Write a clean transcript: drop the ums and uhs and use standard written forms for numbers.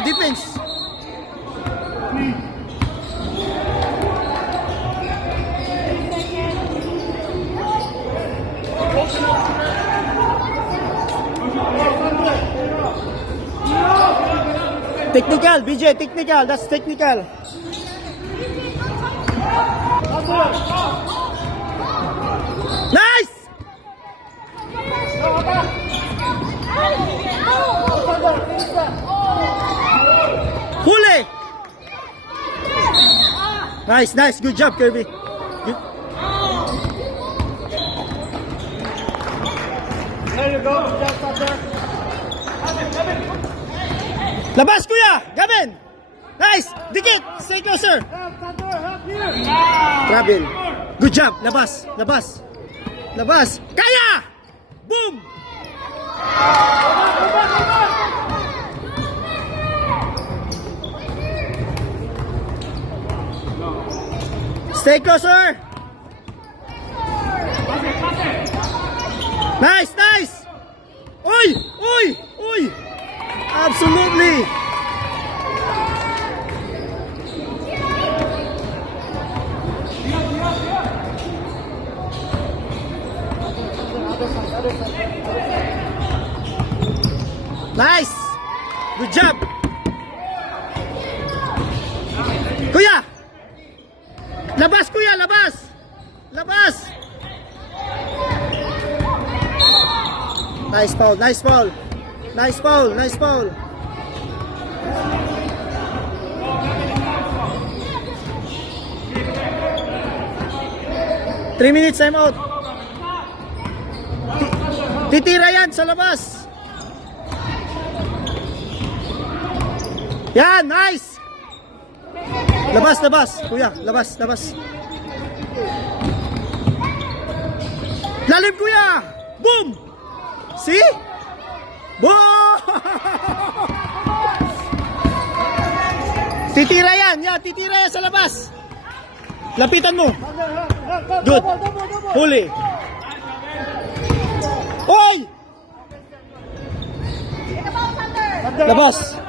Kuya, defense. Technical, BJ, technical. That's technical. Nice! Huli! Nice, nice. Good job, Kirby. Good. There you go. Just up there. Labas, Kuya! Gavin! Nice! Dikit! Stay closer! Help, Thunder, help here. Grabe. Good job! Labas! Labas! Labas! Kaya! Boom! Stay closer! Nice! Nice! Uy! Uy! Uy! Absolutely! Nice! Good job! Kuya! Labas, Kuya! Labas! Labas! Nice foul! Nice foul! Nice foul! Nice foul! Three minutes time out. Titira yan sa labas. Yan, nice. Labas, labas. Kuya, labas, labas. Lalim, Kuya. Boom. See? Boom. Titira yan. Yan, titira yan sa labas. Lapitan mo. Good. Huli. Oy! Labas.